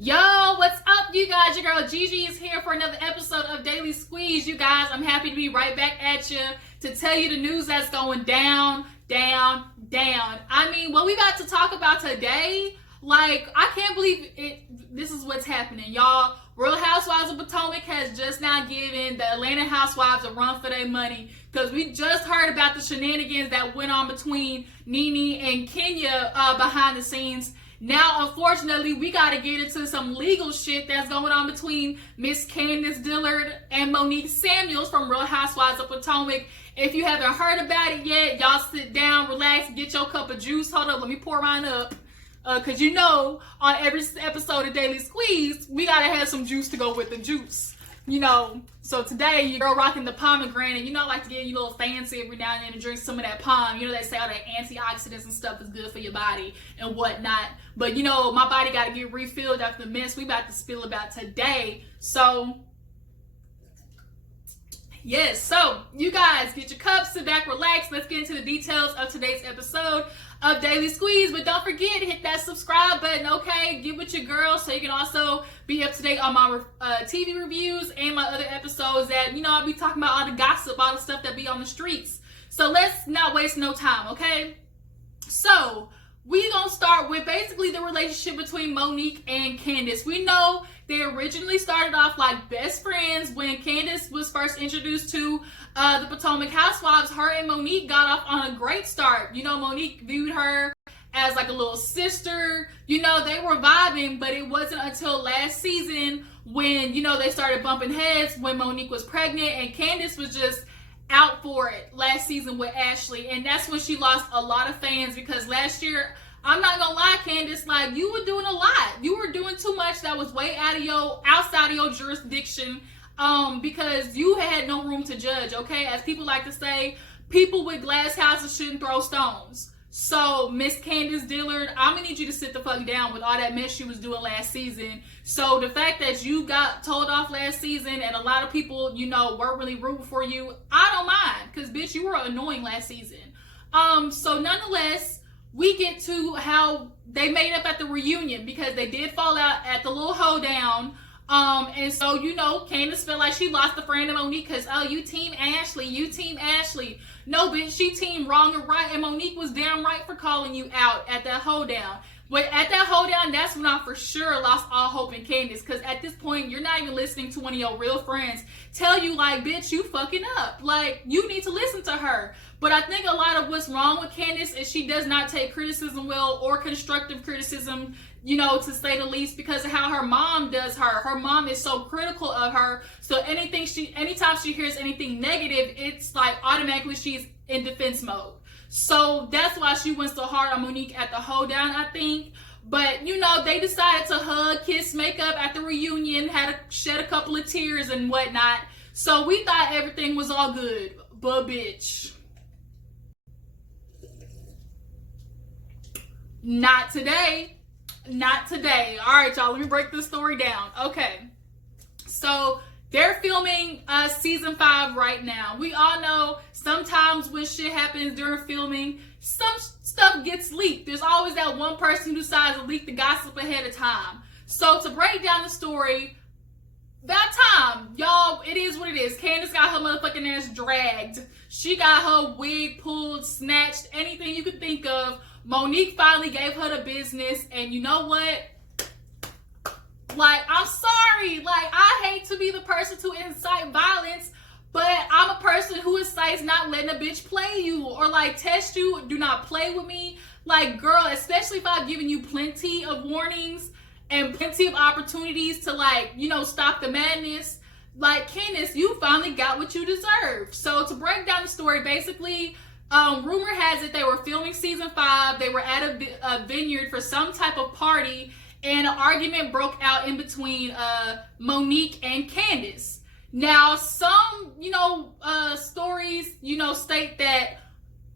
Yo, what's up, you guys? Your girl Gigi is here for another episode of Daily Squeeze. You guys, I'm happy to be right back at you to tell you the news that's going down. I mean, what we about to talk about today, I can't believe it. This is what's happening, y'all. Real Housewives of Potomac has just now given the Atlanta Housewives a run for their money because we just heard about the shenanigans that went on between Nene and Kenya behind the scenes. Now, unfortunately, we got to get into some legal shit that's going on between Miss Candiace Dilliard and Monique Samuels from Real Housewives of Potomac. If you haven't heard about it yet, y'all sit down, relax, get your cup of juice. Hold up, let me pour mine up. Because you know, on every episode of Daily Squeeze, we got to have some juice to go with the juice. You know, so today, your girl rocking the pomegranate. You know, I like to get you a little fancy every now and then and drink some of that pom. You know, they say all that antioxidants and stuff is good for your body and whatnot. But, you know, my body got to get refilled after the mess we about to spill about today. So, yes. So, you guys, get your cups, sit back, relax. Let's get into the details of today's episode of Daily Squeeze. But don't forget, hit that subscribe button, okay? Get with your girl so you can also be up to date on my TV reviews and my other episodes that, you know, I'll be talking about all the gossip, all the stuff that be on the streets. So let's not waste no time, okay? So, we're going to start with basically the relationship between Monique and Candiace. We know they originally started off like best friends when Candiace was first introduced to the Potomac Housewives. Her and Monique got off on a great start. You know, Monique viewed her as like a little sister. You know, they were vibing, but it wasn't until last season when, you know, they started bumping heads when Monique was pregnant and Candiace was just out for it last season with Ashley. And that's when she lost a lot of fans because last year, I'm not gonna lie, Candiace, like you were doing a lot. You were doing too much that was way outside of your jurisdiction because you had no room to judge, okay? As people like to say, people with glass houses shouldn't throw stones. So, Miss Candiace Dilliard, I'm gonna need you to sit the fuck down with all that mess you was doing last season. So, the fact that you got told off last season and a lot of people, you know, weren't really rooting for you, I don't mind. Because, bitch, you were annoying last season. So, nonetheless, we get to how they made up at the reunion because they did fall out at the little hoedown. And so, you know, Candiace felt like she lost the friend of Monique because, oh, you team Ashley. No, bitch, she team wrong and right. And Monique was damn right for calling you out at that hoedown. But at that hoedown, that's when I for sure lost all hope in Candiace. Because at this point, you're not even listening to one of your real friends tell you, like, bitch, you fucking up. Like, you need to listen to her. But I think a lot of what's wrong with Candiace is she does not take criticism well or constructive criticism, you know, to say the least, because of how her mom does her. Her mom is so critical of her. So anytime she hears anything negative, it's like automatically she's in defense mode. So that's why she went so hard on Monique at the hoedown, I think. But, you know, they decided to hug, kiss, make up at the reunion, shed a couple of tears and whatnot. So we thought everything was all good. But, bitch, not today. Not today. All right, y'all, let me break this story down. Okay. So they're filming season 5 right now. We all know sometimes when shit happens during filming, some stuff gets leaked. There's always that one person who decides to leak the gossip ahead of time. So to break down the story, that time, y'all, it is what it is. Candiace got her motherfucking ass dragged. She got her wig pulled, snatched, anything you could think of. Monique finally gave her the business, and you know what? Like, I'm sorry. Like, I hate to be the person to incite violence, but I'm a person who incites not letting a bitch play you or, like, test you. Do not play with me. Like, girl, especially if I've given you plenty of warnings and plenty of opportunities to, like, you know, stop the madness. Like, Candiace, you finally got what you deserve. So, to break down the story, basically, rumor has it they were filming season 5. They were at a vineyard for some type of party, and an argument broke out in between Monique and Candiace. Now, some, you know, stories, you know, state that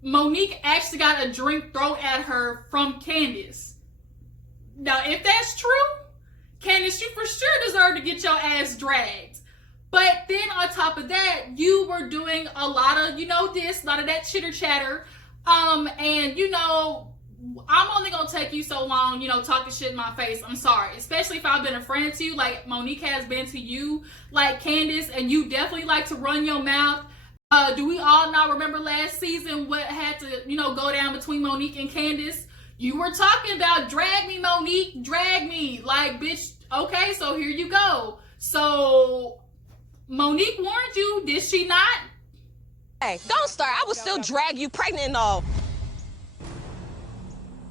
Monique actually got a drink thrown at her from Candiace. Now, if that's true, Candiace, you for sure deserve to get your ass dragged. But then on top of that, you were doing a lot of, you know, a lot of that chitter chatter. And, you know, I'm only gonna take you so long, talking shit in my face. I'm sorry, especially if I've been a friend to you, like Monique has been to you, like Candiace, and you definitely like to run your mouth. Do we all not remember last season what had to, go down between Monique and Candiace? You were talking about drag me, Monique, drag me, like, bitch. Okay, so here you go. So Monique warned you, did she not? Hey, don't start. I will still drag you pregnant and all.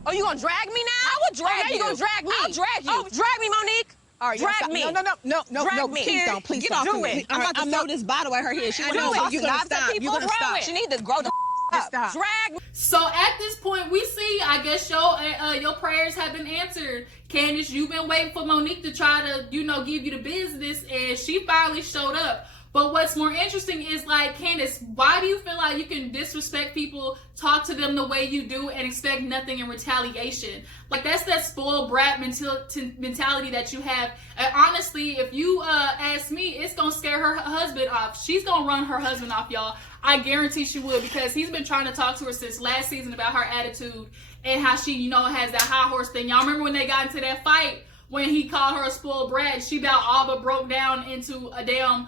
Oh, you gonna drag me now? I will drag you. You gonna drag me? I'll drag you. Oh, drag me, Monique. All right, drag me. No, me. Please don't. Please Get stop. Do it. I'm about to throw this bottle at her head. She wants You're gonna stop. She need to grow the up. Stop. Drag me. So at this point, we see, I guess your prayers have been answered. Candiace, you've been waiting for Monique to try to, give you the business, and she finally showed up. But what's more interesting is, like, Candiace, why do you feel like you can disrespect people, talk to them the way you do, and expect nothing in retaliation? Like, that's that spoiled brat mentality that you have. And honestly, if you ask me, it's going to scare her husband off. She's going to run her husband off, y'all. I guarantee she would, because he's been trying to talk to her since last season about her attitude and how she, has that high horse thing. Y'all remember when they got into that fight when he called her a spoiled brat? She about all but broke down into a damn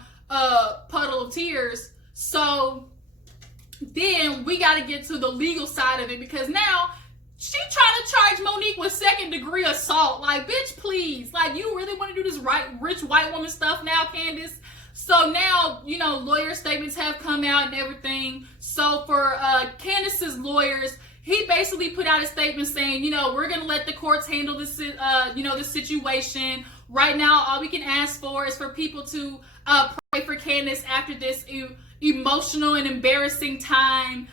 puddle of tears. So then we got to get to the legal side of it, because now she trying to charge Monique with second-degree assault. Like, bitch, please. Like, you really want to do this rich white woman stuff now, Candiace? So now, lawyer statements have come out and everything. So for Candiace's lawyers, he basically put out a statement saying, we're going to let the courts handle this, this situation. Right now, all we can ask for is for people to pray for Candiace after this emotional and embarrassing time.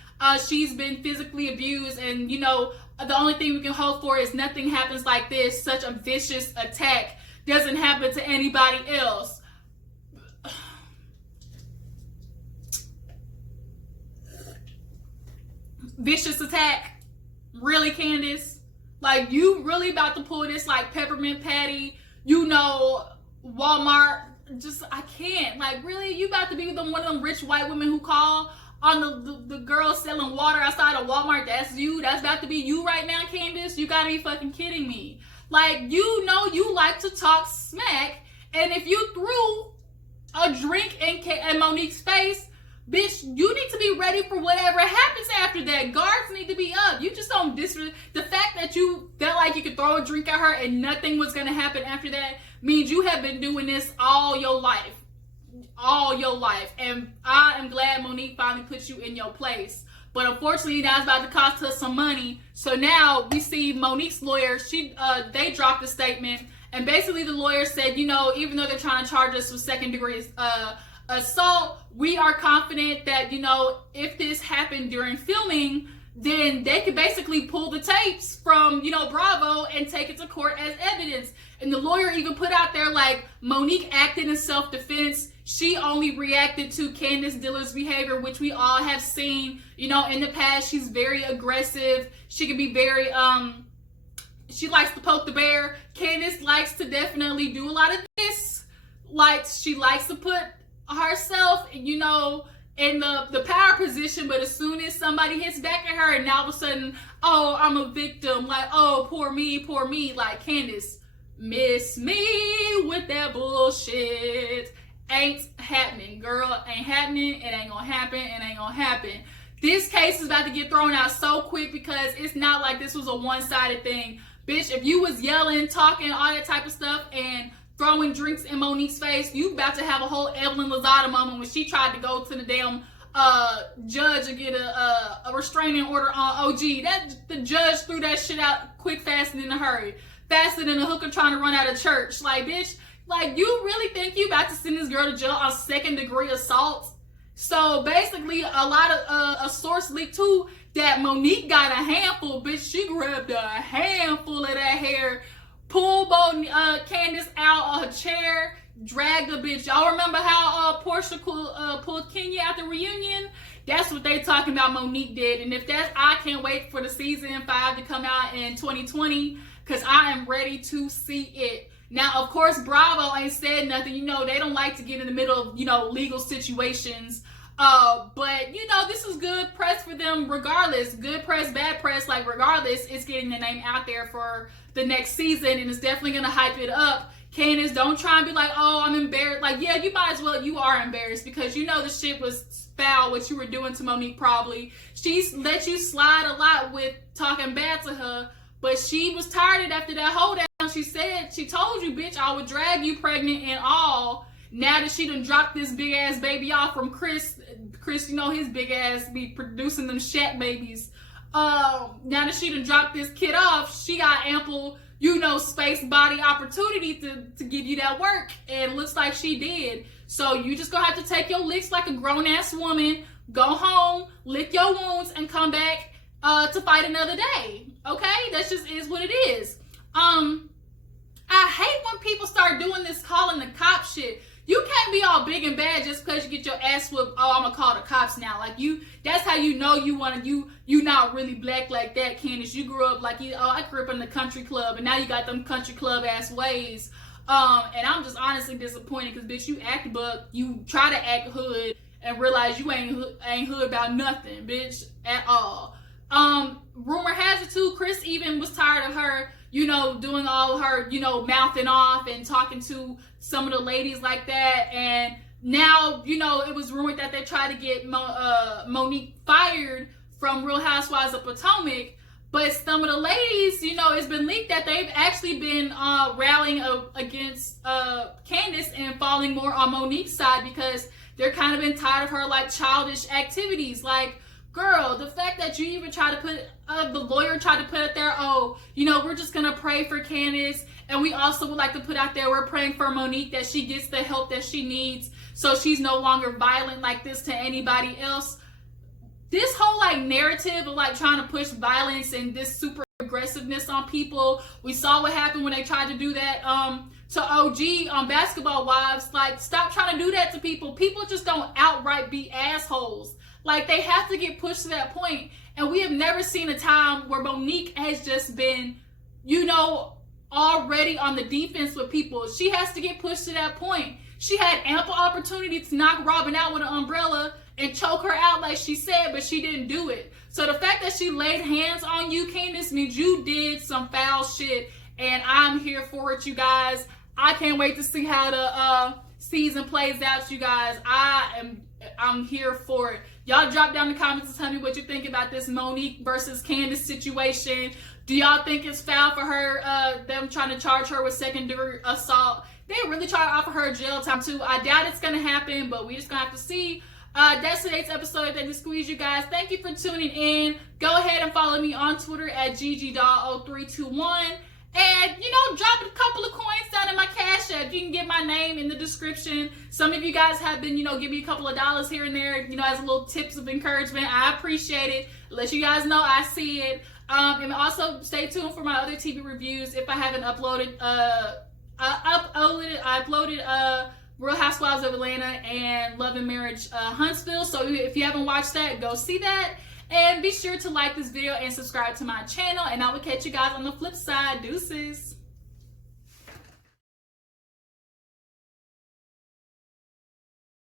She's been physically abused, and, the only thing we can hope for is nothing happens like this. Such a vicious attack doesn't happen to anybody else. Vicious attack? Really, Candiace? Like, you really about to pull this, like, peppermint patty, Walmart? Just, I can't. Like, really? You about to be one of them rich white women who call on the girl selling water outside of Walmart? That's you? That's about to be you right now, Candiace? You gotta be fucking kidding me. Like, you like to talk smack, and if you threw a drink in Monique's face, bitch, you need to be ready for whatever happens after that. Guards need to be up. You just don't disrespect. The fact that you felt like you could throw a drink at her and nothing was going to happen after that means you have been doing this all your life. All your life. And I am glad Monique finally put you in your place. But unfortunately, that's about to cost her some money. So now we see Monique's lawyer, they dropped a statement. And basically the lawyer said, even though they're trying to charge us with second-degree assault, we are confident that, if this happened during filming, then they could basically pull the tapes from, Bravo and take it to court as evidence. And the lawyer even put out there, like, Monique acted in self-defense. She only reacted to Candiace Dilliard's behavior, which we all have seen, in the past. She's very aggressive. She can be very, she likes to poke the bear. Candiace likes to definitely do a lot of this. Like, she likes to put herself, in the power position, but as soon as somebody hits back at her, and now all of a sudden, oh, I'm a victim, like, oh, poor me, like, Candiace, miss me with that bullshit. Ain't happening, girl. Ain't happening. It ain't gonna happen. It ain't gonna happen. This case is about to get thrown out so quick, because it's not like this was a one-sided thing. Bitch, if you was yelling, talking, all that type of stuff, and throwing drinks in Monique's face, you about to have a whole Evelyn Lozada moment when she tried to go to the damn judge and get a restraining order on OG. The judge threw that shit out quick, fast, and in a hurry. Faster than a hooker trying to run out of church. Like, bitch, like, you really think you about to send this girl to jail on second-degree assault? So basically, a lot of a source leaked too that Monique got a handful, bitch. She grabbed a handful of that hair, pulled Candiace out of her chair, dragged the bitch. Y'all remember how Portia pulled Kenya at the reunion? That's what they talking about Monique did. And if I can't wait for the season 5 to come out in 2020, because I am ready to see it. Now, of course, Bravo ain't said nothing. They don't like to get in the middle of, legal situations. But you know, this is good press for them regardless. Good press, bad press, like regardless, it's getting the name out there for the next season, and it's definitely gonna hype it up. Candiace, don't try and be like, oh, I'm embarrassed. Like, yeah, you might as well, you are embarrassed, because you know the shit was foul, what you were doing to Monique probably. She's let you slide a lot with talking bad to her, but she was tired after that hold down. She said, she told you, bitch, I would drag you pregnant and all. Now that she done dropped this big ass baby off from Chris, you know his big ass be producing them Shaq babies. Now that she done dropped this kid off, she got ample, you know, space, body, opportunity to give you that work, and it looks like she did. So you just gonna have to take your licks like a grown ass woman, go home, lick your wounds, and come back to fight another day. Okay, that just is what it is. I hate when people start doing this calling the cops shit. You can't be all big and bad just because you get your ass whooped. Oh, I'm gonna call the cops now. Like that's how you know you not really black like that, Candiace. You grew up like I grew up in the country club, and now you got them country club ass ways. And I'm just honestly disappointed because bitch, you act buck, you try to act hood, and realize you ain't hood about nothing, bitch, at all. Rumor has it too, Chris even was tired of her, you know, doing all her, you know, mouthing off and talking to some of the ladies like that. And now, you know, it was rumored that they tried to get Monique fired from Real Housewives of Potomac. But some of the ladies, you know, it's been leaked that they've actually been rallying against Candiace and falling more on Monique's side, because they're kind of been tired of her, like, childish activities. Like, girl, the fact that you even try to put, the lawyer tried to put it there, oh, you know, we're just going to pray for Candiace. And we also would like to put out there, we're praying for Monique that she gets the help that she needs so she's no longer violent like this to anybody else. This whole, like, narrative of, like, trying to push violence and this super aggressiveness on people. We saw what happened when they tried to do that to OG on Basketball Wives. Like, stop trying to do that to people. People just don't outright be assholes. Like, they have to get pushed to that point. And we have never seen a time where Monique has just been, you know, already on the defense with people. She has to get pushed to that point. She had ample opportunity to knock Robin out with an umbrella and choke her out like she said, but she didn't do it. So the fact that she laid hands on you, Candiace, means you did some foul shit, and I'm here for it, you guys. I can't wait to see how the season plays out, you guys. I'm here for it. Y'all drop down in the comments and tell me what you think about this Monique versus Candiace situation. Do y'all think it's foul for her, them trying to charge her with second-degree assault? They really try to offer her jail time too. I doubt it's going to happen, but we just going to have to see. That's today's episode of Daily Squeeze, you guys. Thank you for tuning in. Go ahead and follow me on Twitter at ggdoll0321. And, you know, drop a couple of coins down in my Cash App. You can get my name in the description. Some of you guys have been, you know, giving me a couple of dollars here and there, you know, as little tips of encouragement. I appreciate it. Let you guys know I see it. And also stay tuned for my other TV reviews. If I haven't uploaded, I uploaded Real Housewives of Atlanta and Love and Marriage Huntsville. So if you haven't watched that, go see that. And be sure to like this video and subscribe to my channel. And I will catch you guys on the flip side. Deuces.